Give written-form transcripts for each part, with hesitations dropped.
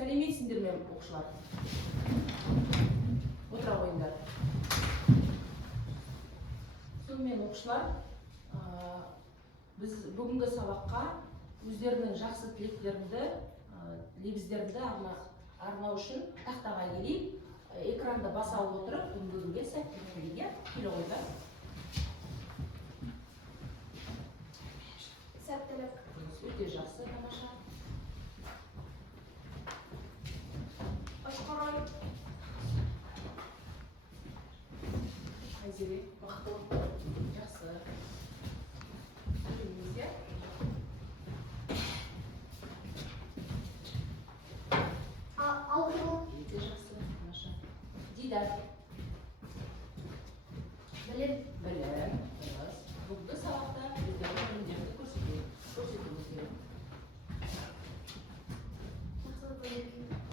Сәлеметсіңдер ме оқушылар? Отыра қойыңдар. Сонымен оқушылар, біз бүгінгі сабаққа өздерінің жақсы тілектеріңді, лебіздеріңді арнау үшін тақтаға келейік. Экранды баса алып отырып, бүгінге сәттіліктерге келе қойыңдар. Сәттілік. Өте жақсы, тамаша. Ашқарай. Айзере, бақыты. Жақсы. Сөйлеміңізге. Алғырыл. Өте жақсы, тамаша. Дидар. Білім. Білім. Дұрыс. Бүгінгі сабақта өздерінің білімдерді көрсетуіміз керек.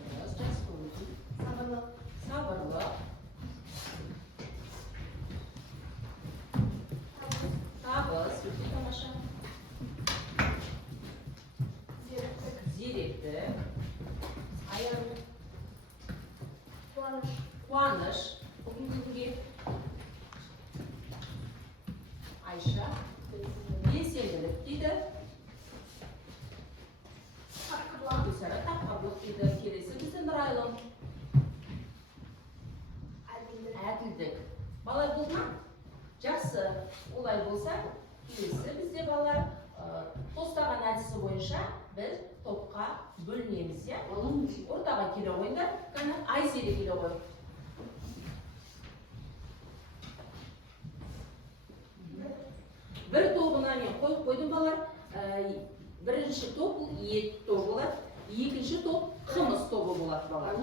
Дұрыс, жақсы көңіл. Сабырлық. Сабырлық. Табыс, өте тамаша. Зеректік. Зеректік. Аян. Қуаныш. Қуаныш. Бүгінгі күнге. Айша. Белсенділік дейді. Тапқырлық. Гүлсара тапқырлық дейді. Келесі бізде Нұрайлым. Әділдік. Әділдік. Балалар болды ма? Жақсы. Олай болса, келесі бізде балалар тостаған әдісі бойынша біз топқа бөлінеміз. Ортаға келе қойыңдар. Қана Айзере келе қой. Бір тобына мен қойып қойдым балалар. Бірінші топ ет тобы болады. Екінші топ қымыз тобы болады балалар.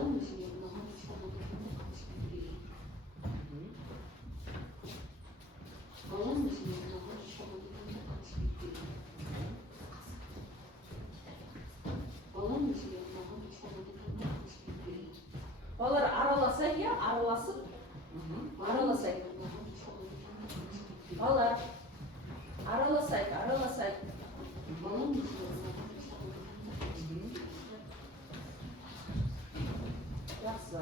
Балалар араласайық, я, араласып. Араласайық. Балалар араласайық, араласайық. Жақсы.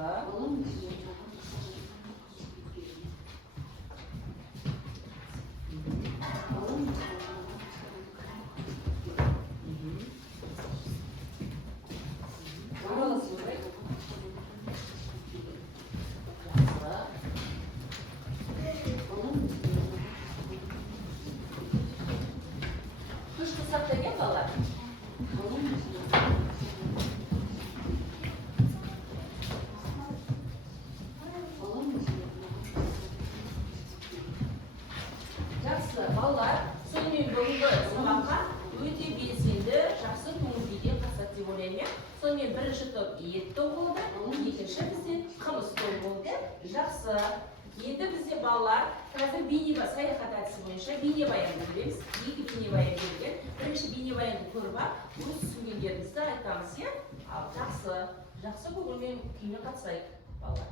Араласып отырайық. Күш қысап деген балалар. Жақсы, балалар, сонымен бүгінгі сабаққа өте белсенді, жақсы көңіл күйде қатысады деп ойлаймын. Сонымен бірінші топ ет тобы болды, екінші бізде қымыз тобы болды. Жақсы. Енді бізде балалар қазір саяхат әдісі бойынша бейнебаянды көреміз. Екі бейнебаян берген. Бірінші бейнебаянды көріп алып, өз түсінгендеріңізді айтамыз, иә? Ал жақсы. Жақсы көңілмен күйіне қатысайық, балалар.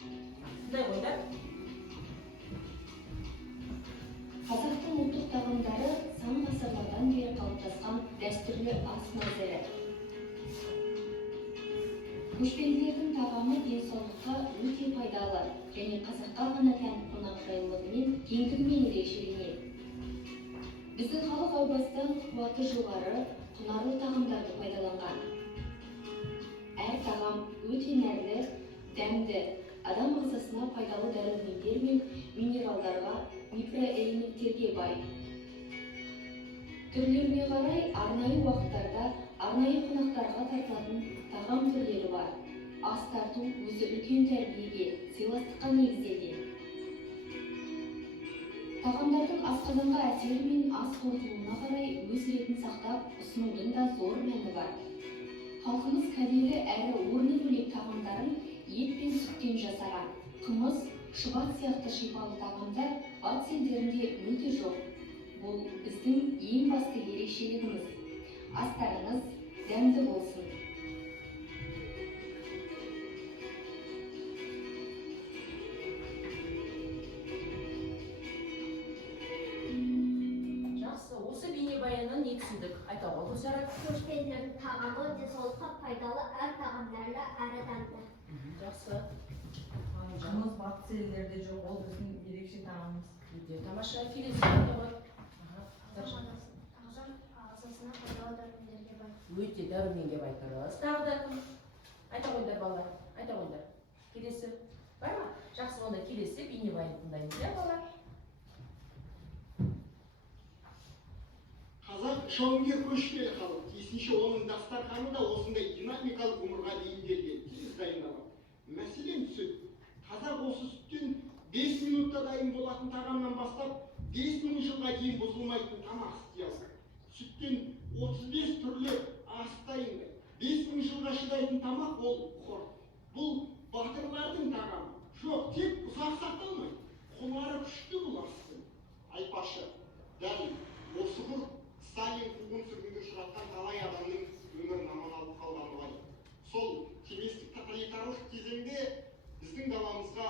Қандай қойдар? Қазақтың ұлттық тағамдары сан ғасырлардан бері қалыптасқан дәстүрлі ас мәзірі. Көшпенділердің тағамы денсаулыққа өте пайдалы және қазаққа ғана тән қонақжайлылығымен, кеңдігімен ерекшеленеді. Біздің халық әубастан қуаты жоғары, құнарлы тағамдарды пайдаланған. Әр тағам өте нәрлі, дәмді, адам ағзасына пайдалы дәрумендер мен минералдарға, микроэлементтерге бай. Түрлеріне қарай арнайы уақыттарда арнайы қонақтарға тартылатын тағам түрлері бар. Ас тарту өзі үлкен тәрбиеге, сыйластыққа негізделген. Тағамдардың асқазанға әсері мен ас қорытылуына қарай өз ретін сақтап, ұсынудың да зор мәні бар. Халқымыз кәделі әрі орны бөлек тағамдарын ет пен сүттен жасаған. Қымыз, шұбат сияқты шипалы тағамдар батыс елдерінде мүлде жоқ. Бұл біздің ең басты ерекшелігіміз. Астарыңыз дәмді болсын. Жақсы, осы бейнебаянның түсіндік. Айта ғой, Гүлсара. көшпенділердің тағамы денсаулыққа пайдалы, әр тағамдарлы әрі дәмді. Жақсы. Қымыз батыс елдерде жоқ, ол біздің ерекше тағамымыз. Өте тамаша. Келесі айта ғой. ағзам ағзасына пайдалы дәрумендерге бай. Өте дәруменге бай дұрыс. Тағы да кім? Айта қойыңдар балалар. Айта қойыңдар. Келесі. Бар ма? Жақсы, онда келесі бейнебаянды тыңдаймыз, иә балалар? Қазақ жауынгер көшпелі халық, тиісінше оның дастарханы да осындай динамикалық ғұмырға бейімделген, тез дайындалады. Мәселен сүт. Қазақ осы сүттен 5 минутта дайын болатын тағамнан бастап 5000 жылға дейін бұзылмайтын тамақ істей алады. Сүттен 35 түрлі ас дайындайды. 5000 жылға шыдайтын тамақ ол құрт. Бұл батырлардың тағамы. Жоқ, тек ұзақ сақталмайды. Құнары күшті бұл астың. Айтпашы, дәл осы құрт Сталин қуғын сүргінге ұшыратқан талай адамның өмірін аман алып қалғаны бар. Сол кеңестік тоталитарлық кезеңде біздің даламызға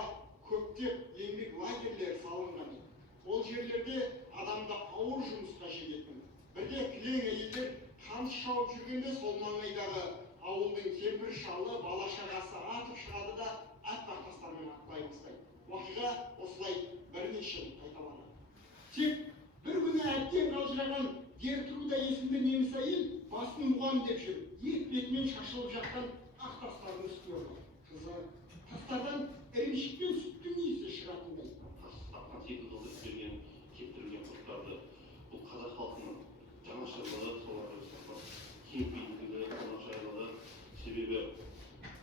көптеп еңбек лагерлері салынған еді. Ол жерлерде адамды ауыр жұмысқа жегетін. Бірде кілең әйелдер қамыс шауып жүргенде сол маңайдағы ауылдың кемпір шалы, бала шағасы атып шығады да аппақ тастармен атқылай бастайды. Уақиға осылай бірнеше рет қайталанады. Тек бір күні әбден қалжыраған Гертруда есімді неміс әйел басын бұған деп жүр. Ет бетімен шашылып жатқан ақ тастардың үстіне ұрды. Қызы тастардан ірімшік пен сүттің иісі шығатындай. Тастардан секілді берген кептірілген құрттарды бұл қазақ халқының жанашырлығы, соларға кең пейілдігі, қонақжайлығы. Себебі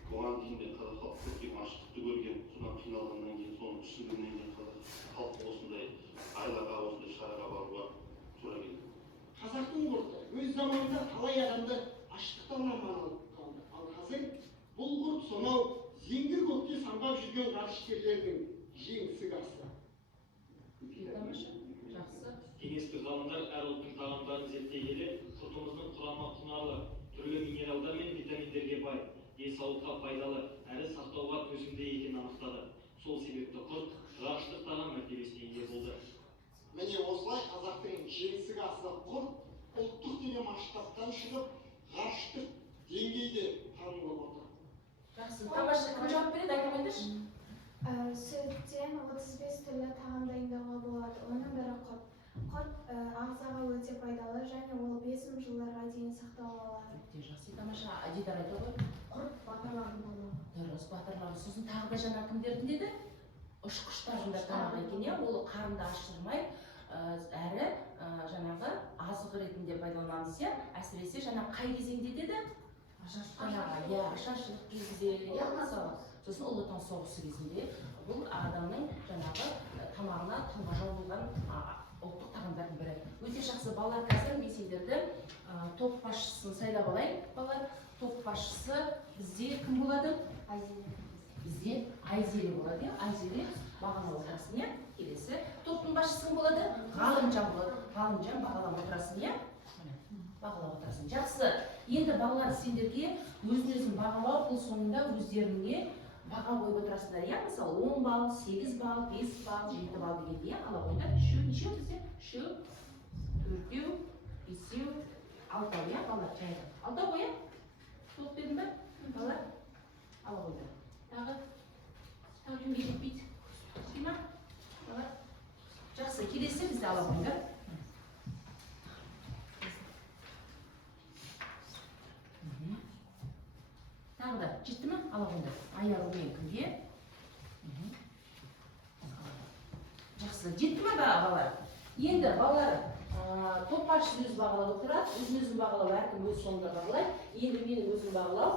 бұған дейін де қазақ халқы көптеген аштықты көрген, содан қиналғаннан кейін, соны түсінгеннен кейін қазақ халқы осындай айлаға, осындай шараға баруға тура келді. Қазақтың құрты өз заманында талай адамды аштықтан аман алып қалды. Ал қазір бұл құрт сонау зеңгір көкте самғап жүрген ғарышкерлердің жеңісі асы. Тамаша. Жақсы. Кеңестік ғалымдар әр ұлттың тағамдарын зерттей келе, құртымыздың құрамы құнарлы, түрлі минералдар мен витаминдерге бай, денсаулыққа пайдалы, әрі сақтауға төзімді екенін анықтады. Сол себепті құрт ғарыштық тағам мәртебесіне ие болды. Міне осылай қазақтың жеңісік асы құрт ұлттық деген масштабтан шығып, ғарыштық деңгейде танылып отыр. Жақсы. Тамаша. Кім жауап береді? Айта қойыңдаршы. Сүттен 35 түрлі тағам дайындауға болады. Оның бірі құрт. Құрт ағзаға өте пайдалы және ол 5000 жылдарға дейін сақталып алады. Өте жақсы. Тамаша. Дидар айта ғой. Құрт батырлардың болуы. Дұрыс, батырлардың сосын тағы да жаңа кімдердің деді? Ұшқыштардың да тамағы екен, иә? Ол қарынды ашырмай, әрі жаңағы азық ретінде пайдаланамыз, иә? Әсіресе жаңа қай кезеңде деді? Иә, ашаршылық кезінде, иә, мысалы. Сосын Ұлы Отан соғысы кезінде бұл адамның жаңағы тамағына таңғажау болған ұлттық тағамдардың бірі. Өте жақсы. Балалар, қазір мен сендерді топ басшысын сайлап алайын. Балалар, топ басшысы бізде кім болады? Бізде Айзере болады, иә? Айзере бағалап отырасың, иә? Келесі. Топтың басшысы кім болады? Ғалымжан болады. Ғалымжан бағалап отырасың, иә? Бағалап отырасың. Жақсы. Енді балалар, сендерге өзін бағалау, бұл соңында өздеріңе баға қойып отырасыңдар, иә? Мысалы 10 балл, 8 балл, 5 балл, 7 балл дегенде, иә? Ала қойыңдар. Нешеу бізде? 3, 4, 5, 6, иә? Балалар жайды. 6 ғой, иә? Топ бердің бе? Балалар? Ала қойыңдар. Тағы кімге жетпейді? Жетпей ма? Балалар? Жақсы. Келесі бізді ала қойыңдар. Тағы да жетті ме? Ала қойыңдар. Аяғымен кімге? Жақсы. Жетті ме балалар? Енді балалар топ басшысы өзі бағалап отырады. Өзін бағалау әркім өз соңында бағалайды. Енді менің өзім бағалау,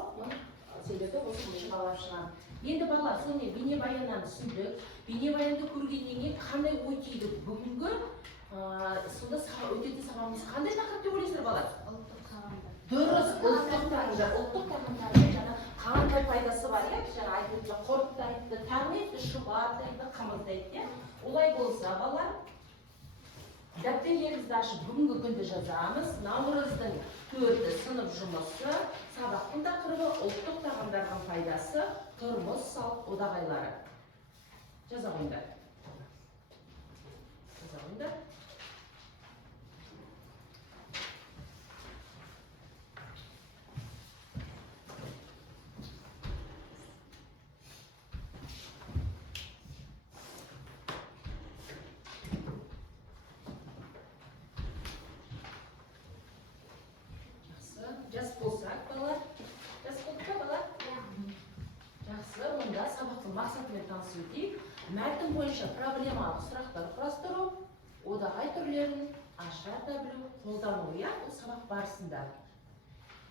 себебі осы бағалап шығамын. Енді балалар, сонымен бейнебаяннан түсіндік. Бейнебаянды көргеннен кейін қандай ой түйді? Бүгінгі сонда өтетін сабағымыз қандай тақырып деп ойлайсыздар балалар? Ұлттық тағамдар. Дұрыс, ұлттық тағамдар. Ұлттық тағамдардың жаңа қандай пайдасы бар, иә? Жаңа айтты, құртты айтты, тағы не айтты, шұбат айтты, қымызды айтты. Олай болса, балалар, дәптерлеріңізді ашып бүгінгі күнді жазамыз. Наурыздың 4-і сынып жұмысы, сабақтың тақырыбы ұлттық тағамдардың пайдасы, тұрмыс салт одағайлары. Жаза қойыңдар. Жаза қойыңдар. таныс өтейік. Мәтін бойынша проблемалық сұрақтар құрастыру, одағай түрлерін ажырата білу, қолдану, иә, бұл сабақ барысында.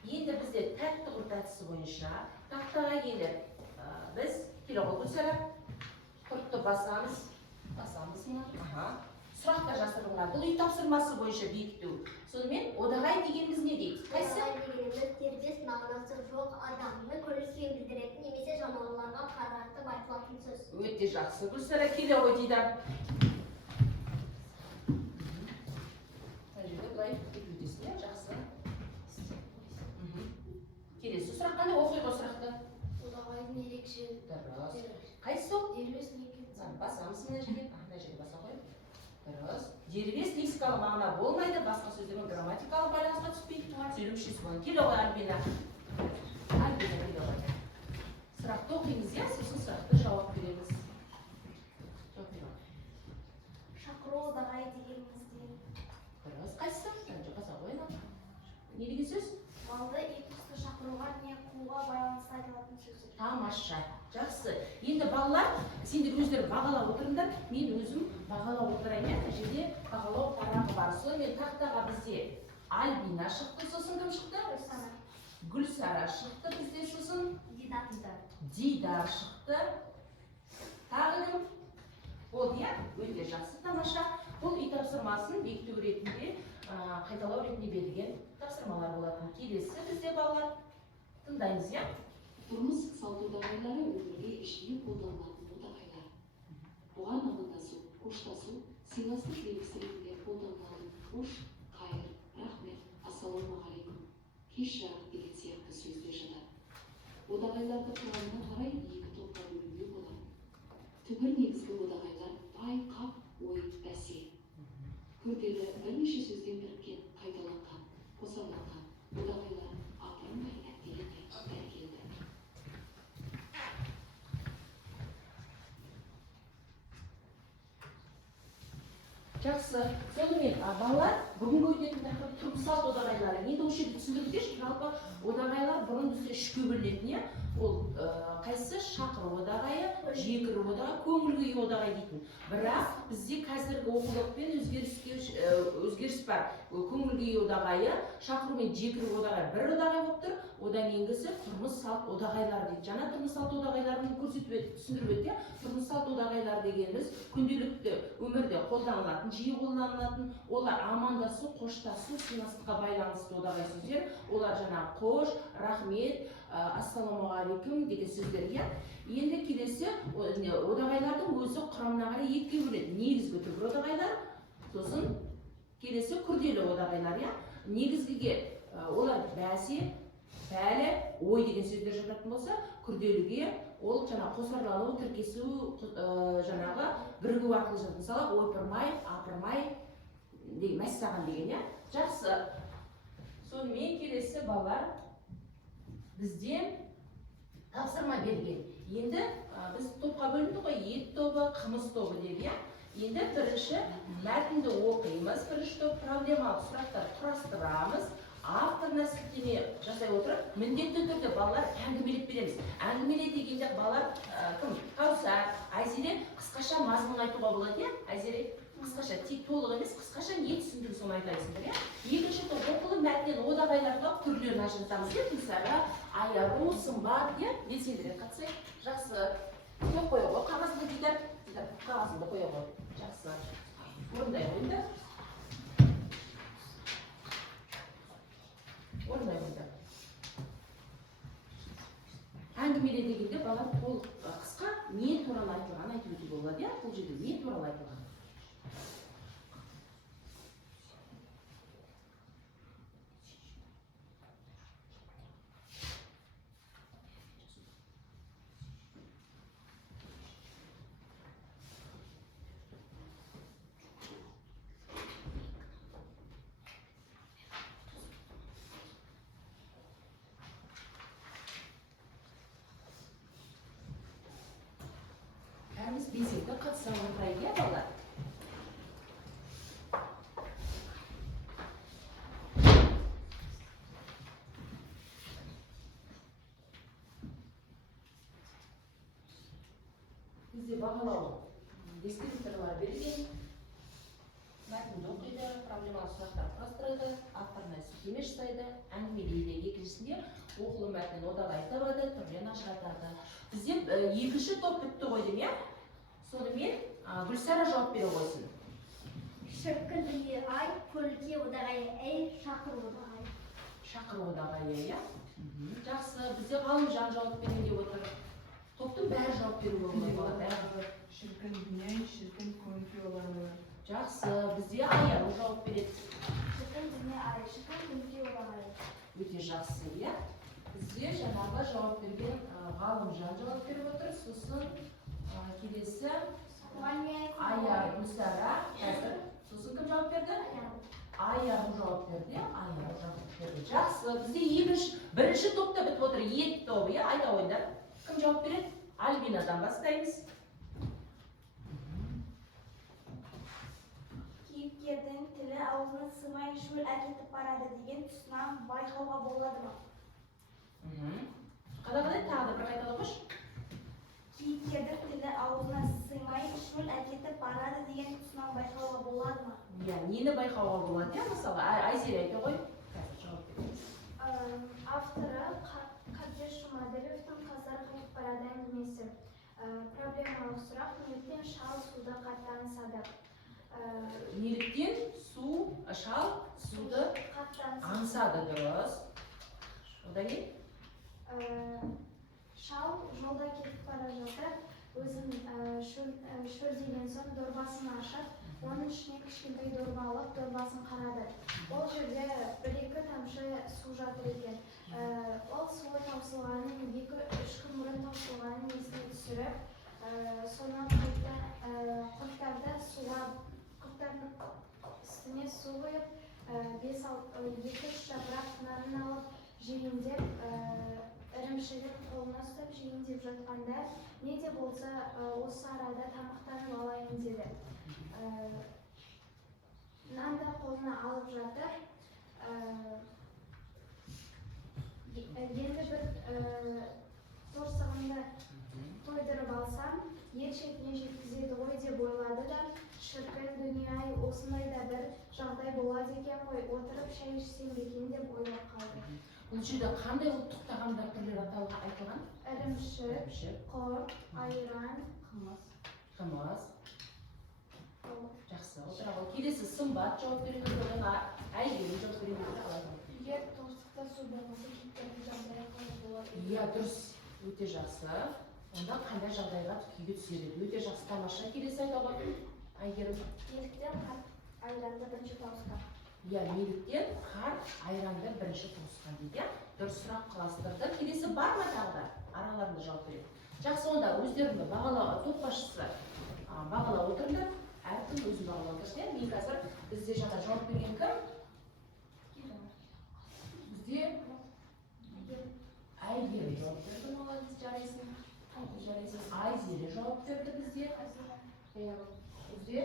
Енді бізде тәтті құрт әдісі бойынша тақтаға келіп, біз келе ғой Гүлсара, құртты басамыз мұны. Сұраққа жасырылған. Бұл үй тапсырмасы бойынша бекіту. Сонымен одағай дегеніміз не дейді? Қайсы? Одағай дегеніміз дербес мағынасы жоқ адамны көріскен білдіретін немесе жануарларға қаратып айтылатын сөз. Өте жақсы. Гүлсара келе ғой дейді. Былай өтесің, иә, жақсы. Келесі сұрақ қандай? Оқиға сұрақты. Одағайдың ерекшелігі. Дұрыс. Қайсы ол? Дербес неке. Басамыз мына жерге. Мына жерге баса қойып. Дұрыс. Дербес лексикалық мағына болмайды, басқа сөздермен грамматикалық байланысқа түспейді. Сөйлеушісі болған. Келе ғой, Альбина. Альбина келе ғой. Сұрақты оқимыз, иә, сосын сұрақты жауап береміз. Шақыру одағай дегенімізде. Дұрыс. Қайсысы? Жаңа баса қойын. Не деген сөз? Малды ит құсты шақыруға не қууға байланысты айтылатын сөздер. Тамаша. Жақсы. Енді балалар, сендер өздері бағалап отырыңдар. Мен өзім бағалап отырайын. Мына жерде бағалау парағы бар. Сонымен тақтаға бізде Альбина шықты, сосын кім шықты? Гүлсара шықты бізде, сосын Дидар шықты. Тағы кім? Ол, иә, өте жақсы, тамаша. Бұл үй тапсырмасын бекіту ретінде, қайталау ретінде берілген тапсырмалар болатын. Келесі бізде балалар тыңдаймыз, иә? Тұрмыс салт одағайлары өмірге жиі қолданылатын одағайлар. Бұған амандасу, қоштасу, сыйластық белгісі ретінде қолданылатын қош, қайыр, рахмет, ассалаумағалейкум, кеш жарық деген сияқты сөздер жатады. Одағайларды құрамына қарай екі топқа бөлуге болады. Түбір негізгі одағайлар бай, қап, ой, бәсе. Күрделі бірнеше сөзден біріккен, қайталанған, қосарланған одағайлар апырмай әттегенде бәрекелді. Жақсы. Сонымен балалар бүгінгі өтетін тақырып тұрмыс салт одағайлары. Енді осы жерде түсіндіріп берші, жалпы одағайлар бұрын бізде үшке бөлінетін, иә? Ол қайсы? Шақыру одағайы, жекіру одағайы, көңіл күй одағайы дейтін. Бірақ бізде қазіргі оқулықпен өзгеріс бар. Көңіл күй одағайы, шақыру мен жекіру одағайы бір одағай болып тұр. Одан кейінгісі тұрмыс салт одағайлар дейді. Жаңа тұрмыс салт одағайларын түсіндіріп өтті. Тұрмыс салт одағайлар дегеніміз күнделікті өмірде қолданылатын, жиі қолданылатын, олар амандасу, қоштасу, сыйластыққа байланысты одағай сөздер. Олар жаңа қош, рахмет, ассалаумағалейкум деген сөздер, иә. Енді келесі одағайлардың өзі құрамына қарай екіге бөледі. Негізгі түбір одағайлар, сосын келесі күрделі одағайлар, иә. Негізгіге олар бәсе, пәлі, ой деген сөздер жататын болса, күрделіге ол жаңа қосарлану, тіркесу, жаңағы бірігу арқылы жататын. Мысалы, ойпырмай, апырмай, мәссаған деген, иә. Жақсы. Сонымен келесі балалар бізде тапсырма берген. Енді біз топқа бөлінді ғой, ет тобы, қымыз тобы деп, иә. Енді бірінші мәтінді оқимыз, бірінші топ проблемалық сұрақтар құрастырамыз. Авторына сілтеме жасай отырып, міндетті түрде балалар әңгімелеп береміз. Әңгімеле дегенде балалар кім? Каусар, Айзере қысқаша мазмұн айтуға болады, иә? Айзере қысқаша, тек толық емес, қысқаша не түсіндіріп соны айтасыңдар, иә? Екінші топ оқылы мәтіннен одағайларға түрлерін ажыратамыз, иә? Гүлсара, айару, сымбат, иә? Белсендірек қатысайық. Жақсы. Топ қоя ғой, қағазды Дидар, қағазыңды қоя ғой. Жақсы. Орындай ойында. Орындаймында. Әңгімеле дегенде балалар толық қысқа не туралы айтылған айтып өтуге болады, иә? Бұл жерде не туралы айтылған? Бәріміз белсенді қатыса отырайық, иә балалар? бізде бағалау дескрипторлар берілген, мәтінді оқиды, проблемалық сұрақтар құрастырады, авторына сілтеме жасайды, әңгімелейді. Екіншісінде оқылым мәтінін одан табады, түрлерін ажыратады. Бізде екінші топ бітті ғой деймін, сонымен Гүлсара жауап бере қойсын. Шіркін дүние ай, көлге одағай әй, шақыр одағай. Шақыр одағай иә. Жақсы, бізде Ғалымжан жауап берген деп отыр. Топтың бәрі жауап беруге болады. Шіркін дүние ай, шіркін көлге одағай. Жақсы, бізде Аяру жауап береді. Шіркін дүние ай, шіркін көлге одағай. Өте жақсы, иә. Бізде жаңағы жауап берген Ғалымжан жауап беріп отыр. Сосын келесі Аяр Гүлсара қазір. Сосын кім жауап берді? Аяру жауап берді. Аяру жауап берді. Жақсы, бізде бірінші топта бітіп отыр. Ет тобы, иә, айта ойындар. Кім жауап береді? Альбинадан бастаймыз. Кейіпкердің тілі аузына сыймай шөл әкетіп барады деген тұсынан байқауға болады ма? Қандай тағы бір қайталап қойшы. Кейіпкердің тілі аузына сыймай шөл әкетіп барады деген тұсынан байқауға болады ма? Иә, нені байқауға болады? Иә, мысалы, Айзере айта ғой. Қазір жауап береміз. Авторы Қабдеш Жұмаділовтың Қаздар қайтып барады әңгімесі. Проблемалық сұрақ: неліктен шал суды қатты аңсады? Неліктен шал суды аңсады? Дұрыс. Одан кейін? Шал жолда кетіп бара жатыр, өзін шөл деген соң дорбасын ашып, оның ішіне кішкентай дорба алып, дорбасын қарады. Ол жерде бір-екі тамшы су жатыр екен. Ол суы таусылғанын, 2-3 күн бұрын таусылғанын есіне түсіріп, содан құрттардың үстіне су құйып, 2-3 жапырақ қынарын алып, жейіндеп, ірімшігін қолына ұстап жейіндеп жатқанда, не де болса осы арада тамақтанып алайын деді. Нанды қолына алып жатыр. Енді бір торсығымды тойдырып алсам, ет шетіне жеткізеді ғой деп ойлады да, шіркін дүние-ай, осындай да бір жағдай болады екен ғой, отырып шай ішсем екен деп ойлап қалды. Бұл жерде қандай ұлттық тағамдар түрлері айтылған? Ірімшік, құрт, айран, қымыз. Жақсы, отыра ғой. Келесі Сымбат жауап береді, Әйгерім жауап береді. Егер торсықта су болмаса, кейіпкердің жағдайы қалай болады? Иә, дұрыс, өте жақсы. Онда қандай жағдайға күйге түседі? Өте жақсы, тамаша. Келесі айта ғой, Әйгерім. Неліктен қарт айранды бірінші тауысқан? Иә, неліктен қарт айранды бірінші тауысқан дейді. Дұрыс сұрақ қаластырды. Келесі бар ма тағы да? Араларында жауап береді. Жақсы, онда өздеріңді бағалауға, топ басшысы бағалау отырыңдар. Әркім өзін бағалау отырсын. Мен қазір бізде жаңа жауап берген кім? Бізде Әйгерім жауап берді, молодец, жарайсың. Айзере жауап берді бізде. Бізде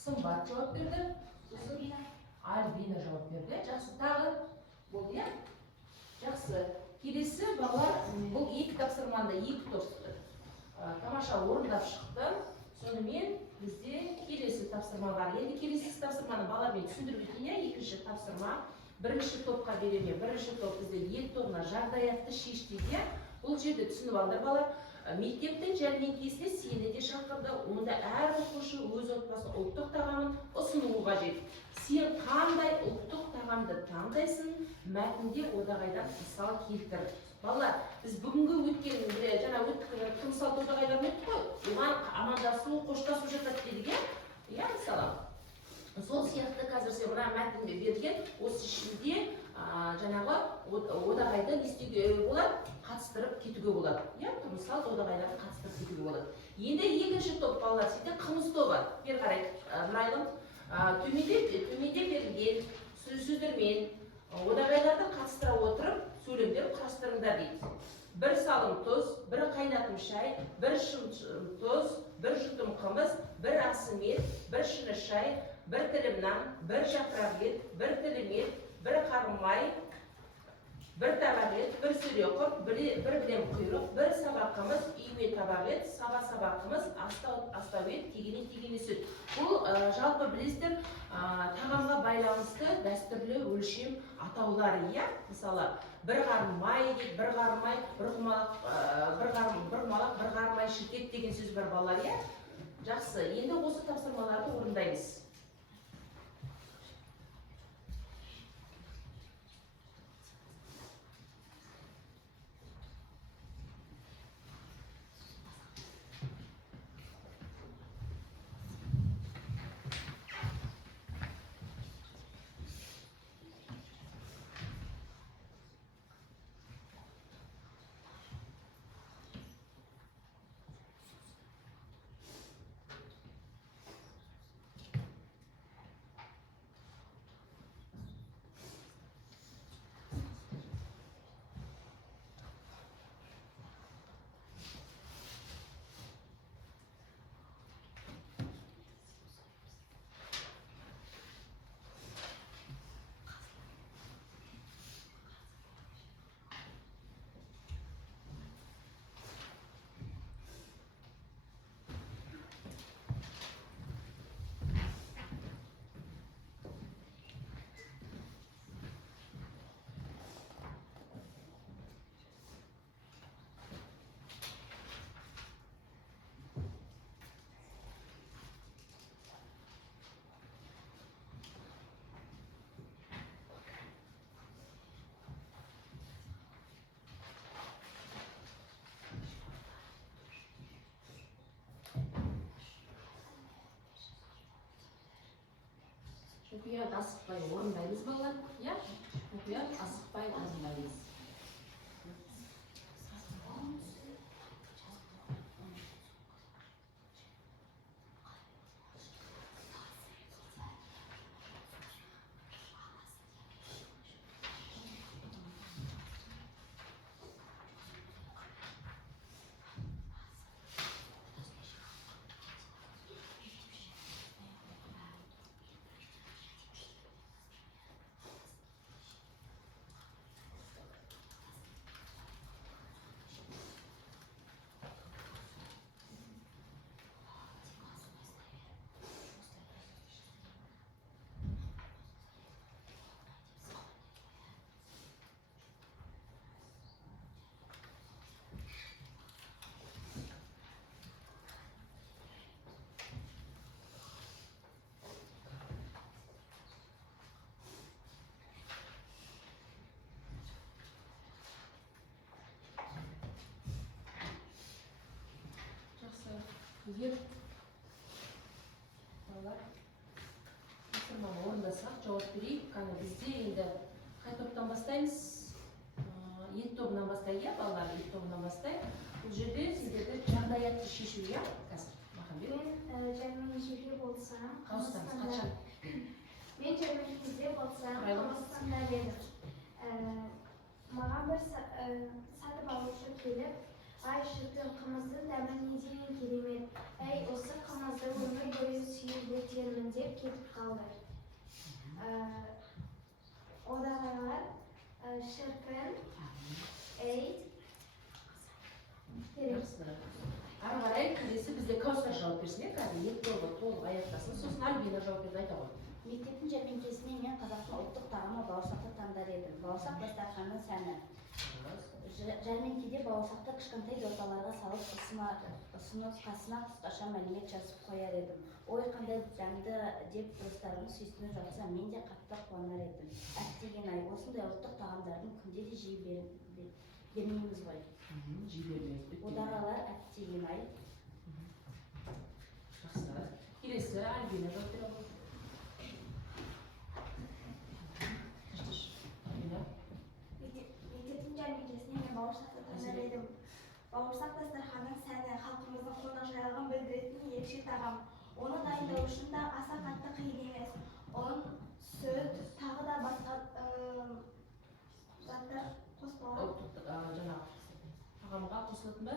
Сымбат жауап берді. Альбина жауап берді. Жақсы, тағы болды, иә? Жақсы. Келесі балалар, бұл екі тапсырманы, екі топ тамаша орындап шықты. Сонымен бізде келесі тапсырма бар. Енді келесі тапсырманы балалармен түсіндіріп өтейін. Екінші тапсырма. Бірінші топқа береме. Бірінші топ бізде ет тобына жағдаятты шешті. Бұл жерде түсініп алдар балалар. Мектептің жәрмеңкесіне сені де шақырды. Онда әр оқушы өз отбасының ұлттық тағамын ұсынуы қажет. Сен қандай ұлттық тағамды таңдайсың, мәтінде одағайдан мысал келтір. Балалар, біз бүгінгі өткен жаңа мысал одағайларын өттік қой. Оған амандасу, қоштасу жатады дедік, иә, мысалы. Сол сияқты қазір сен мына мәтінде берген осы ішінде жаңағы одағайды не істеуге болады? Қатыстырып кетуге болады. Иә, мысал одағайларды қатыстырып кетуге болады. Енді екінші топ балалар, сенде қымыз тобы. Бер қарай, Нұрайлым. Төменде берілген сөздермен одағайларды қатыстыра отырып, сөйлемдер құрастырыңдар дейді. Бір салым тұз, бір қайнатым шай, бір шым тұз, бір жұтым қымыз, бір асым ет, бір шыны шай, бір тілім нан, бір жапырақ ет, бір тілім ет, бір қарым май, Bir tabaq et, bir sürequrt, bir bilan quyruq, bir sabaqimiz uyme tabaq et, sabaqimiz astау et, tegini süt. Бұл жалпы білесіздер, тағамға байланысты дәстүрлі өлшем атаулары, иә? Мысалы, бір қарын май дейді, бір қарын май, бір қарын май шіркет деген сөз бар балалар, иә? Жақсы, енді осы тапсырмаларды орындаймыз. Мұқият асықпай орындаймыз балалар, иә? Мұқият асықпай орындаймыз. Егер балалар тапсырманы орындасақ, жауап берейік. Қане бізде енді қай топтан бастаймыз? Ет тобынан бастайық, иә, балалар, ет тобынан бастайық. Бұл жерде сіздерді жағдаятты шешу, иә, қазір. Махамбет. Мен жәрмеңкеде болсам, Қауыстамыз, қашан? Мен жәрмеңкеде болсам, Қамыстанда едім. Маған бір сатып алушы келіп, ай шіркін қымыздың дәмі не деген керемет. Әй, осы қымызды өмір бойы сүйіп өтермін деп кетіп қалды. Одағайлар шіркін, әй, керек. Ары қарай келесі бізде Каустар жауап берсін, қазір ет тобы толық аяқтасын, сосын Альбина жауап берді, айта ғой. Мектептің жәрмеңкесіне мен қазақтың ұлттық тағамы бауырсақты таңдар едім. Бауырсақ дастарханның сәні. Жәрмеңкеде бауырсақты кішкентай дорбаларға салып ұсынып қасына қысқаша мәлімет жазып қояр едім. Ой, қандай дәмді деп достарымыз сүйсініп жатса, мен де қатты қуанар едім. Әттеген-ай, осындай ұлттық тағамдардың күнде де жиі бермейміз ғой. Одағалар, әттеген-ай. Жақсы. Келесі Альбина жауап бере ғой. Мектептің жәрмеңкесіне мен бауырсақты таңдар едім. Бауырсақ дастарханның сәні, халқымыздың қонақжайлығын білдіретін ерекше тағам. Оны дайындау үшін де аса қатты қиын емес. ұн, сүт, тағы да басқа заттар қоспалар. Жаңағы тағамға қосылатын ба?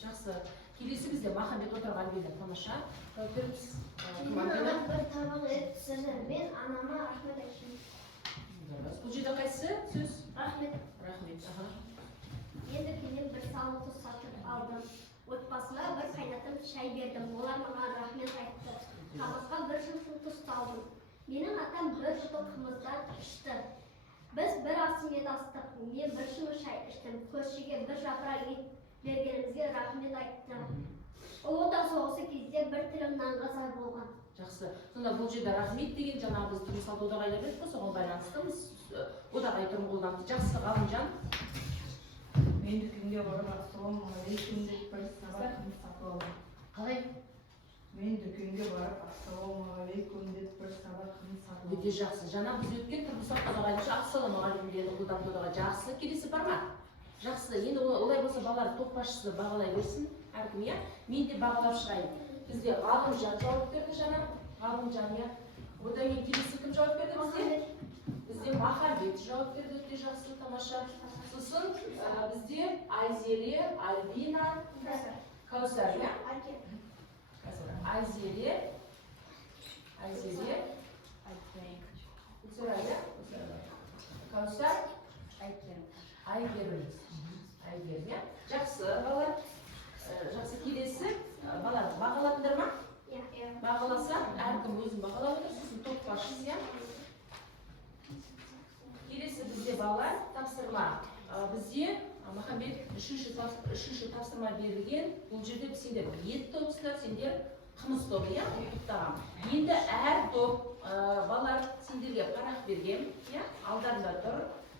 Жақсы. Келесі бізде Махамбет отырған белді тамаша. Көріпсіз. Анам бір табақ ет пісірді. Мен анама рахмет айтамын. Бұл жерде қайсысы сөз? Рахмет. Рахмет. Аха. Енді күннен бір сауын тұз сатып алдым. Отбасыма бір қайнатым шай бердім. Олар маған рахмет айтты. Тамаққа бір шымшым тұз салдым. Менің атам бір жұтым қымыздан ішті. Біз бір асым ет астық. Мен бір шыны шай іштім. Көршіге бір жапырақ ет бергенімізге рахмет айтты. Ұлы Отан соғысы кезде бір тілім нанға зар болған. Жақсы. Сонда бұл жерде рахмет деген жаңағы біз тұрмысалды одағайлар еді ғой, соған байланысты одағай тұрым қолданды. Жақсы, Ғалымжан. Мен дүкенге барып ассалаумағалейкум деп бір сабақ қымыз сатып алдым. Қалай? Мен дүкенге барып ассалаумағалейкум деп бір сабақ қымыз сатып Өте жақсы. Жаңа біз өткен тұрмысалды одағайлар ассалаумағалейкум дегенді қолданды одағай. Жақсы. Келесі бар ма? Жақсы. Енді олай болса балалар топ басшысы бағалай берсін. Әркім, иә? Мен де бағалап шығайын. Бізде Ғалымжан жауап берді жаңа. Ғалымжан, иә. Одан кейін келесі кім жауап берді бізде? Бізде Махамбет жауап берді. Өте жақсы, тамаша. Сосын бізде Айзере, Альбина, Каусар, иә? Айзере, Каусар, Айгерім, иә? Жақсы, балалар. Жақсы, келесі балалар бағаладыңдар ма? Бағаласа, әркім өзін бағалап отыр, сосын топ басшысы, иә? Келесі бізде балалар тапсырма. Бізде Махамбет үшінші тапсырма берілген. Бұл жерде сендер ет тобысыздар, сендер қымыз тобы, иә? Ұлттаған. Енді әр топ балалар сендерге парақ берген, иә? Алдарында тұр,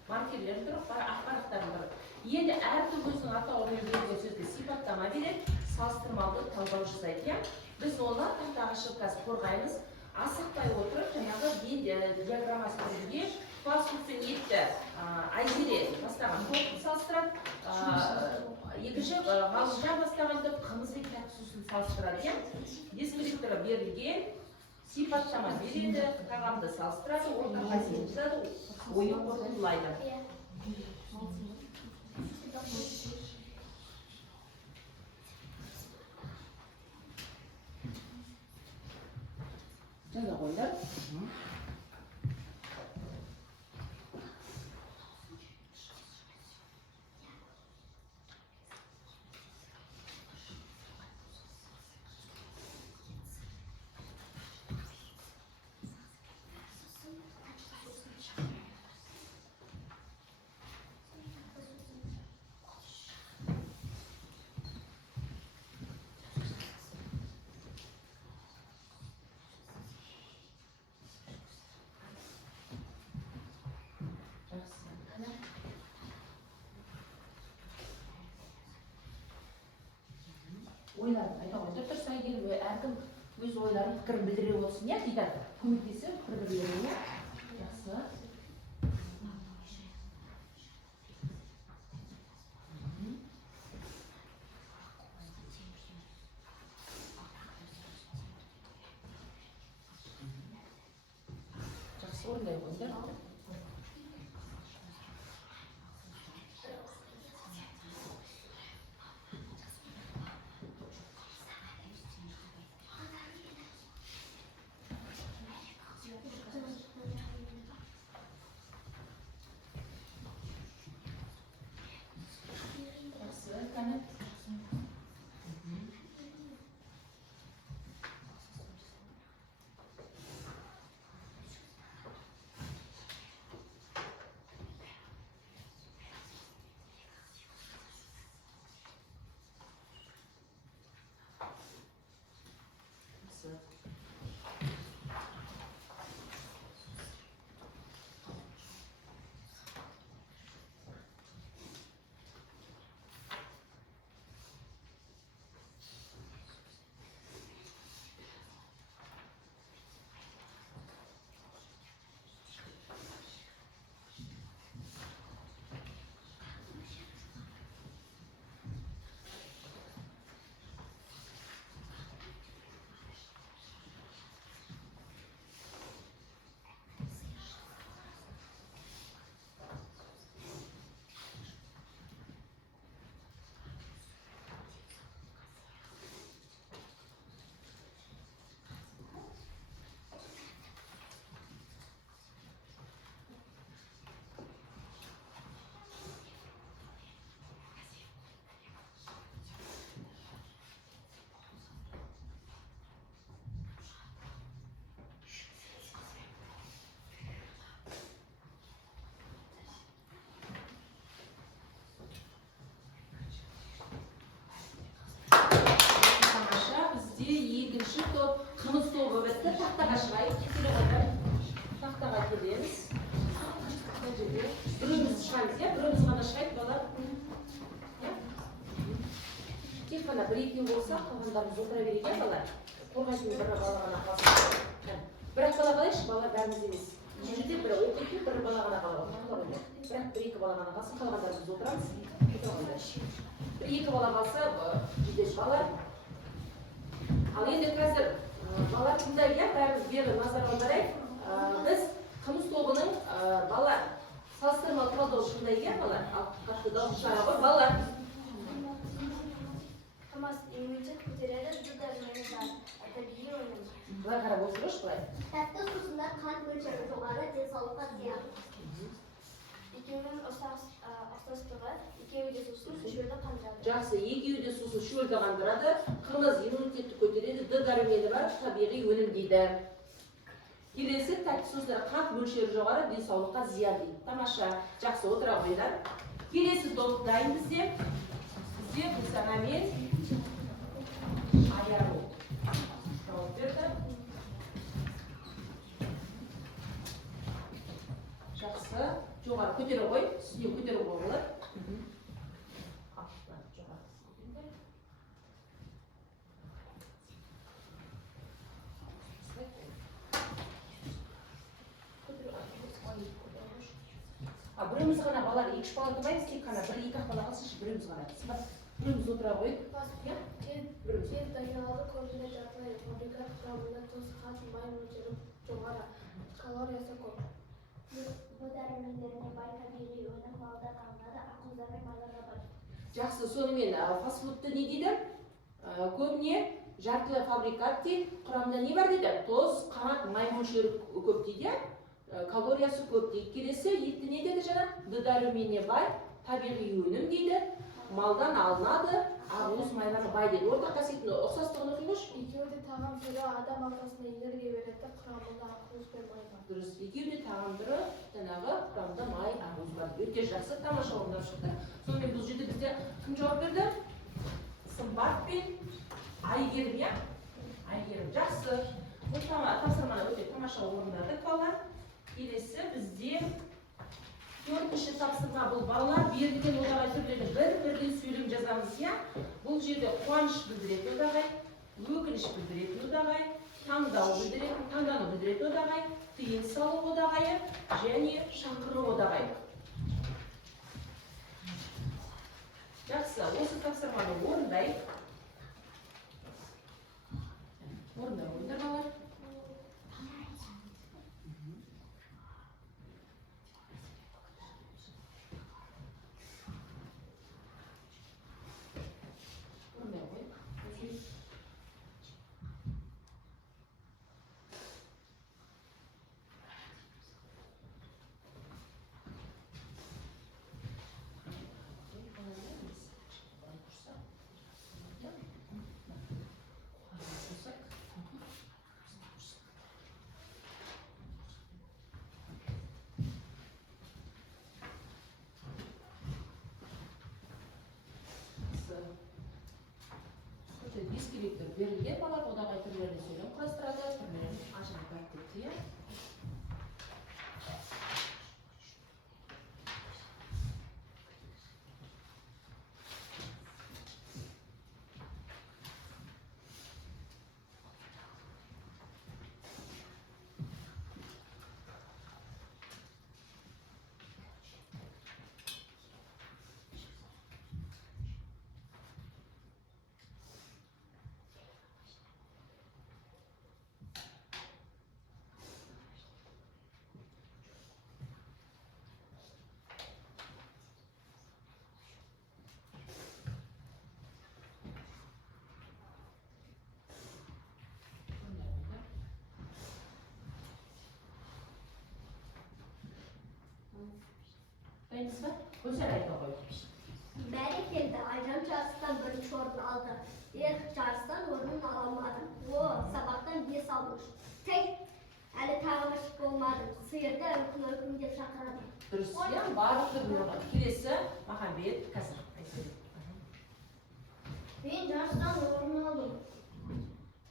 маркерлер тұр, ақпараттар тұр. Енді әр топ өзінің атауымен берілген сөзді сипаттама береді, салыстырмалы талдау жасайды, иә? Біз оны тақтаға шыққасы қорғаймыз. Асықпай отырып, жаңағы диаграммасы түрінде фастфуд пен етті Айзере бастаған топ салыстырады, екінші Ғалымжан бастаған топ қымыз бен тәтті сусын салыстырады, иә? Дескриптора берілген, сипаттама береді, тағамды салыстырады, ортаға жазады, ойын қорытындылайды. Жаза қойдар. Ойларын айта қойып тұрса егер әркім өз ойларын пікірін білдіре отырсын, иә? Дидар, көмектесіп пікір білдіруіне. Жақсы. Жақсы, орындай қойыңдар. тақтаға шығайық. Келе қойдар. Тақтаға келеміз. Біреуміз шығаймыз, иә? Біреуміз ғана шығайық, балар. Тек қана бір-екеу болса, қалғандарымыз отыра берейік, иә, балар? Қорғайтын бір бала ғана қалсын. Бірақ бала қалайшы, бала бәріміз емес. Бұл жерде бір оқитын бір бала ғана қалады. Бірақ бір-екі бала ғана қалсын, қалғандарымыз отырамыз. Бір-екі бала қалса, жетеді балар. Ал енді қазір балар тыңдап, иә, бәріміз бері назар аударайық. Біз қымыз тобының балар салыстырмалы талдау шындай, иә, балар? Ал қатты дауыс шығара ғой, балар. Қымыз иммунитет көтереді, дәрумені бар. Табиғи өнім. Былай қарап отыршы, былай. Тәтті сусындар қант мөлшері жоғары, денсаулыққа зиян. Екеуінің ұқсастығы, екеуі де сусын, шөлді қандырады. Жақсы, екеуі де сусын шөлді қандырады. Қымыз иммунитетті көтереді, Д дәрумені бар, табиғи өнім дейді. Келесі тәтті сусындар қант мөлшері жоғары, денсаулыққа зиян дейді. Тамаша, жақсы отыра қойдар. Келесі топ дайын бізде. Бізде Гүлсана мен Аяр болды. Жауап берді. Жақсы. Жоғары көтере қой. Үстіне көтере қой болады. Біреуміз ғана балар, екі-үш бала тұрмаймыз, тек қана бір-екі-ақ бала қалсыншы, біреуміз ғана. Біреуміз отыра қойып. Тез дайындалды көбіне жартылай фабрикат құрамында тұз, қант, май мөлшері жоғары, калориясы көп. Бұл дәрумендеріне бай табиғи өнім малда қанады, ақуыздар мен майларда бар. Жақсы, сонымен фастфудты не дейді? Көбіне жартылай фабрикат дейді, құрамында не бар дейді? Тұз, қант, май мөлшері көп дейді. Калориясы көп дейді. Келесі етті не деді жаңа? Д дәруменіне бай, табиғи өнім дейді. Малдан алынады, ақуыз майлары бай дейді. Ортақ қасиетін ұқсастығын оқиғыш? Екеуі де тағам түрі адам ағзасына энергия береді, құрамында ақуыз бен май бар. Дұрыс. Екеуі де тағам түрі, жаңағы құрамында май, ақуыз бар. Өте жақсы, тамаша орындап шықты. Сонымен бұл жерде бізде кім жауап берді? Сымбат пен Айгерім, иә? Айгерім. Жақсы. Бұл тапсырманы өте тамаша орындадық, балалар. Келесі бізде төртінші тапсырма бұл балалар берілген одағай түрлерін бір-бірден сөйлем жазамыз, иә? Бұл жерде қуаныш білдіретін одағай, өкініш білдіретін одағай, таңдану білдіретін одағай, тыйым салу одағайы және шақыру одағайы. Жақсы, осы тапсырманы орындайық. Орындай ойындар балалар. Дискрипtor берілген балар одағай түрлерін сөйлем құрастырады, түрлерін ажырап айтты, иә? Dayınız var? Gülsel ayıpa koymuş. Bərəkəldə Aycan Çarşıdan birinci orunu aldı. Diğer Çarşıdan orunu alamadı. O sabahtan 5 almış. Tek әлі тағамашық болмадым. Сиырды өкім деп шақырадым. Дұрыс, иә? Барлық түрін келесі Махамбет қазір. Мен жарыстан орын алдым.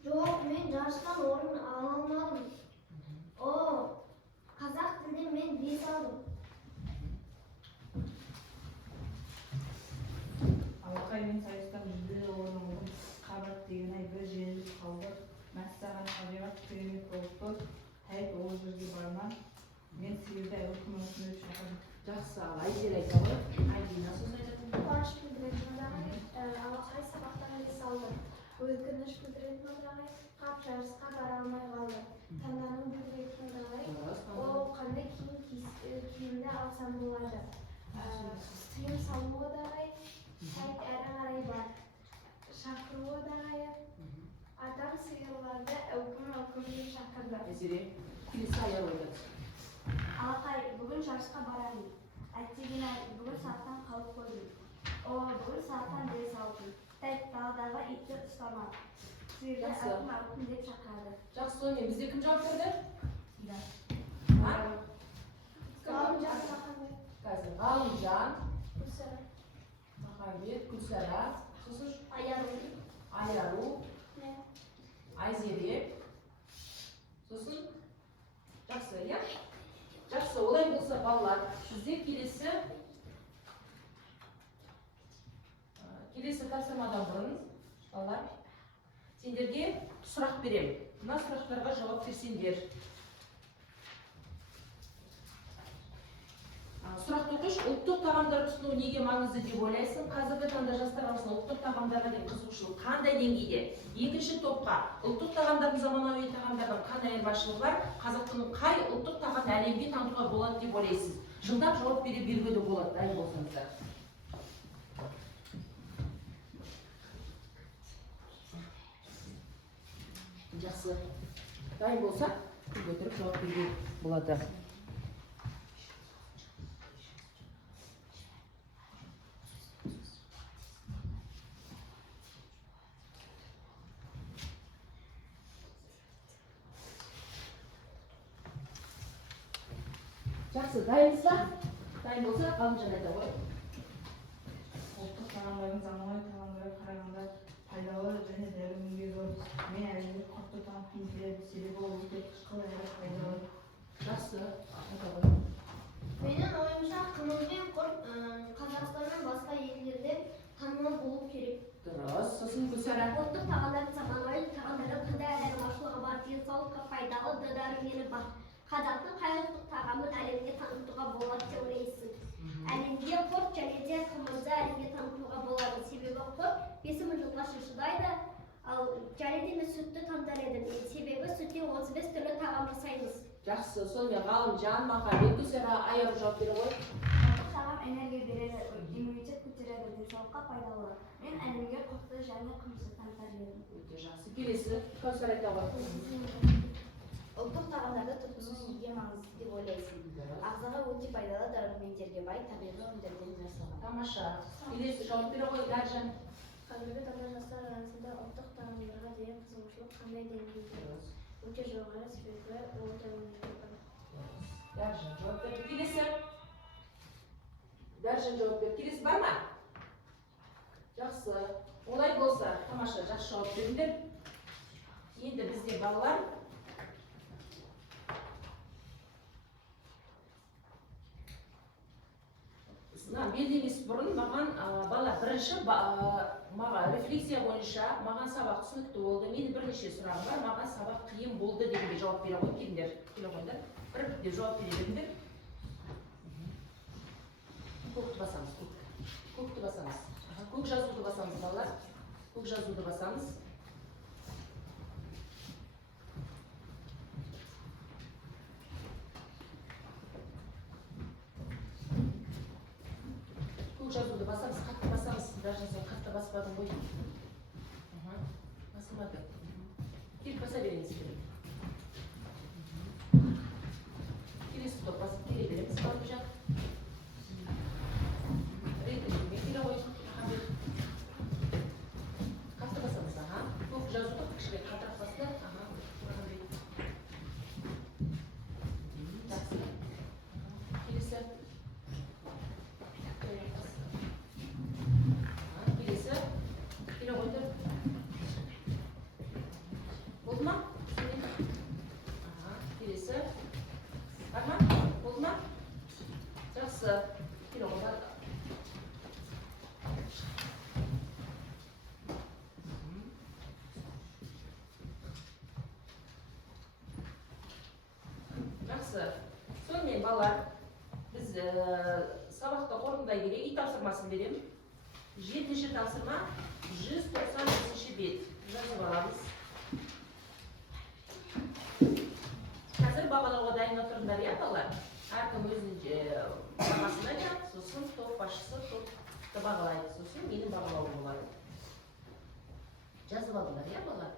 Жоқ, мен жарыстан орын ала алмадым. О, қазақ тілде мен 5 алдым. Алақай мен сайыстан жүлде орын алдым. Қабат деген ай бір жеңіліп қалды. Мәссаған табиғат керемет болып тұр. Тәйт ол жерге барма. Мен сиырды үкіметін өтіп шақырдым. Жақсы, ал Айзер айта ғой. Айдина сөз айтатын. Қуаныш білдіретін ағай, алақай сабақтан 5 алды. Өкініш білдіретін ағай, қап жарысқа бара алмай қалды. Таңданым білдіретін ағай, ол қандай киімді алсам болады. Тыйым салуы да ағай, тәйт әрі қарай бар. Шақыруы да ағай, адам сиырларды өкім шақырды. Айзере, келесі аяр ойдады. Алақай, бүгін жарысқа барамын. Әттеген бүгін сағаттан қалып қойдым. О, бүгін сағаттан 5 алдым. Тәйт даладағы итті ұстама. Сиырды әкім деп шақырады. Жақсы, Соня, бізде кім жауап берді? Ғалымжан Махамбет, Қазір Ғалымжан, Гүлсара, Махамбет, Гүлсара, сосын Аяру, мен. Айзере, сосын жақсы, иә? Жақсы, олай болса балалар, бізде келесі тапсырмадан бұрын, балалар, сендерге сұрақ беремін. Мына сұрақтарға жауап берсеңдер. Сұрақты оқыш, ұлттық тағамдар тұтыну неге маңызды деп ойлайсың? Қазіргі таңда жастар арасында ұлттық тағамдарға деген қызығушылық қандай деңгейде? Екінші топқа, ұлттық тағамдардың заманауи тағамдардан қандай айырмашылығы бар? Қазақтың қай ұлттық тағамды әлемге танытуға болады деп ойлайсыз? Жылдам жауап беруге де болады, дайын болсаңыздар. Жақсы. Дайын болса, көтеріп жауап беруге болады. Жақсы, дайынсыздар? Дайын болса, Ғалымжан айта ғой. Ұлттық тағамдардың заманауи тағамдарға қарағанда пайдалы және дәрумендері зор. Мен әлемде құртты тағам келеді, себебі ол өте қышқыл әрі пайдалы. Жақсы, айта ғой. Менің ойымша қымыз бен құрт Қазақстан мен басқа елдерде танымал болу керек. Дұрыс, сосын Гүлсара. Ұлттық тағамдардың заманауи тағамдары қандай айырмашылығы бар, денсаулыққа пайдалы дәрумені бар. Қазақтың қай ұлттық тағамын әлемге танытуға болады деп ойлайсың? Әлемге құрт және де қымызды әлемге танытуға болады. Себебі құрт 5000 жылға шыдайды, ал және де мен сүтті таңдар едім. Себебі сүттен 35 түрлі тағам жасаймыз. Жақсы, сонымен Ғалымжан, Махамбет, Гүлсара, Аяру жауап бере ғой. Ұлттық тағам энергия береді, иммунитет көтереді, денсаулыққа пайдалы. Мен әлемге құртты және қымызды таңдар едім. Өте жақсы. Келесі, Кәусар айта ғой. Ұлттық тағамдарды тұтыну неге маңызды деп ойлайсың? Ағзаға өте пайдалы дәрумендерге бай табиғи өнімдерден жасалған. Тамаша. Келесі жауап бере ғой, Дәржан. Қазіргі таңда жастар арасында ұлттық тағамдарға деген қызығушылық қандай деңгейде? Өте жоғары, себебі ол дәрумендер бар. Дәржан жауап берді. Келесі. Дәржан жауап берді. Келесі бар ма? Жақсы. Олай болса, тамаша, жақсы жауап беріңдер. Енді бізде балалар. Белдемес бұрын маған бала бірінші маған рефлексия бойынша маған сабақ түсінікті болды. Менің бірнеше сұрағым бар, маған сабақ қиын болды дегенде жауап бере ғой. Келіңдер, келе қойыңдар. Бір деп жауап бере беріңдер. Көкті басамыз, көкті басамыз. Көк жазуды басамыз балалар. Көк жазуды басамыз. Жазуды басамыз, қатты басамыз. Даже сен қатты баспадың ғой. Басылмады. Келіп баса беріңіз керек. Келесі топ басып келе береміз. Барып жақ. Рейтінгіме келе ғой. Қатты басамыз. Көк жазуды кішкене қатырақ басты. Жақсы. Келесі. Сонымен балалар, біз сабақты қорытындай келе үй тапсырмасын беремін. 7-ші тапсырма 195-ші бет. Жазып аламыз. Қазір бағалауға дайын отырыңдар, иә балалар? Әркім өзінің бағасын айтады, сосын топ басшысы топты бағалайды, сосын менің бағалауым болады. Жазып алдыңдар, иә балалар?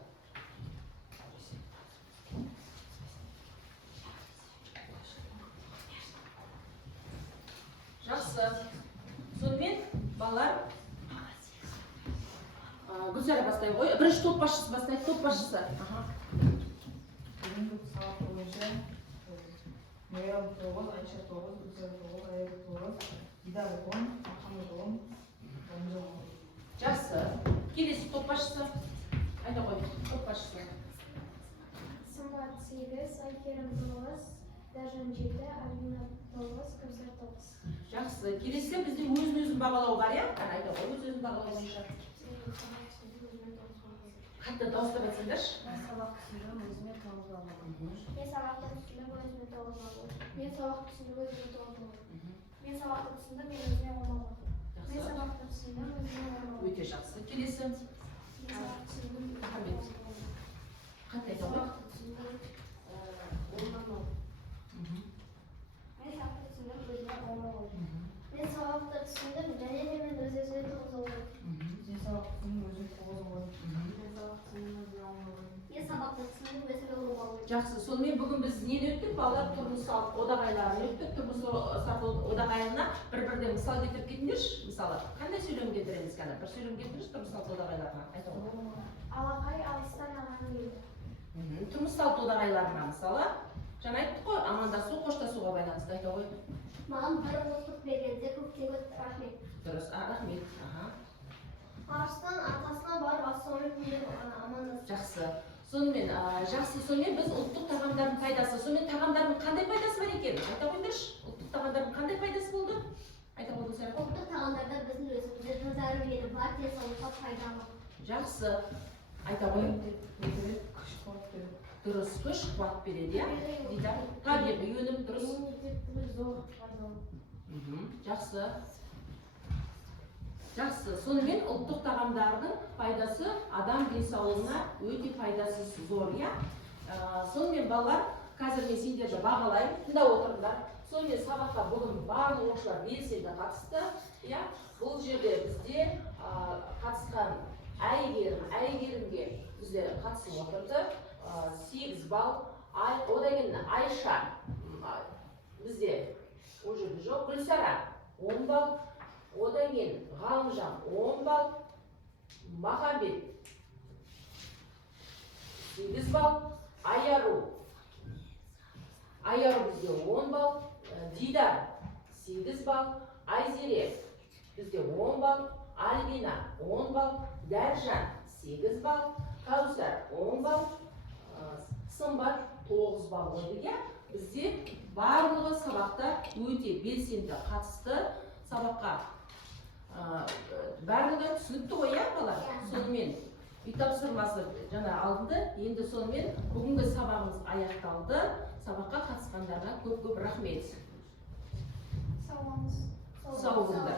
Жақсы. Сонымен балалар Гүлзара бастай ғой. Бірінші топ басшысы бастайды, топ басшысы. Бүгінгі сабақ бойынша Мейрам 9, Айша 9, Гүлзара 9, Айгүл 9, Дидар 10, Махамбет 10, Рамазан 10. Жақсы. Келесі топ басшысы. Айта қой, топ басшысы. Сымбат 8, Айкерім 9, Дәжан 7, Альбина 9, Гүлзар 9. Жақсы. Келесі бізде өзін бағалау бар, иә? Айта қой, өзін бағалау бойынша. Қатты дауыстап айтсаңдаршы. Мен сабақ түсіндім, өзіме 9 алдым. Мен сабақты түсіндім, өзіме 9 алдым. Мен сабақты түсіндім, өзіме 9 алдым. Мен сабақты түсіндім, мен өзіме 10 алдым. Мен сабақты түсіндім, өзіме 10 алдым. Өте жақсы. Келесі. Мен сабақты түсіндім, Махамбет. Қатты айта қой. Мен сабақты түсіндім, өзіме 10 алдым. Мен сабақты түсіндім, және де мен өзіме 9 алдым. Мен сабақ түсіндім, өзіме 9 алдым. Мен сабақты түсіндім, өзіме 10 алдым. Жақсы. Сонымен бүгін біз нені өттік? Балалар тұрмыстық одағайларын өттік. Тұрмыстық одағайына бір-бірден мысал келтіріп кетіңдерші. Мысалы, қандай сөйлем келтіреміз қазір? Бір сөйлем келтіріңіз тұрмыстық одағайларға. Айта ғой. Алақай алыстан ағаң келді. Тұрмыстық одағайларына мысалы, жаңа айттық қой, амандасу, қоштасуға байланысты. Айта ғой. Маған бір ұлттық бергенде көптен көп рахмет. Дұрыс. Рахмет. Арыстан атасына барып ассалаумағалейкум деп амандасты. Жақсы. Сонымен, жақсы. Сонымен біз ұлттық тағамдардың пайдасы. Сонымен тағамдардың қандай пайдасы бар екен? Айта қойыңдаршы. Ұлттық тағамдардың қандай пайдасы болды? Айта қойыңыз. Ұлттық тағамдарда біздің өзіміздің дәрумені бар, денсаулыққа пайдалы. Жақсы. Айта қойың. Күш қуат береді. Дұрыс. Күш қуат береді, иә? Дидар. Табиғи өнім. Дұрыс. Жақсы. Жақсы. Сонымен ұлттық тағамдардың пайдасы адам денсаулығына өте пайдасы зор, иә? Сонымен балалар, қазір мен сендерді бағалаймын, тыңдап отырыңдар. Сонымен сабаққа бүгін барлық оқушылар белсенді қатысты, иә? Бұл жерде бізде қатысқан әйгерімге бізде қатысып отырды. 8 балл. Одан кейін Айша бізде ол жерде жоқ. Гүлсара 10 балл. Одан кейін Ғалымжан 10 балл, Махамбет 8 балл, Айару бізде 10 балл, Дидар 8 балл, Айзере бізде 10 балл, Альбина 10 балл, Дәржан 8 балл, Кәусар 10 балл, Сымбат 9 балл болды, иә? Бізде барлығы сабақта өте белсенді қатысты сабаққа. Барлығы түсінікті ғой, иә балалар? Сонымен үй тапсырмасы жаңа алынды. Енді сонымен бүгінгі сабағымыз аяқталды. Сабаққа қатысқандарға көп рахмет. Сау болыңыз. Сау болыңдар.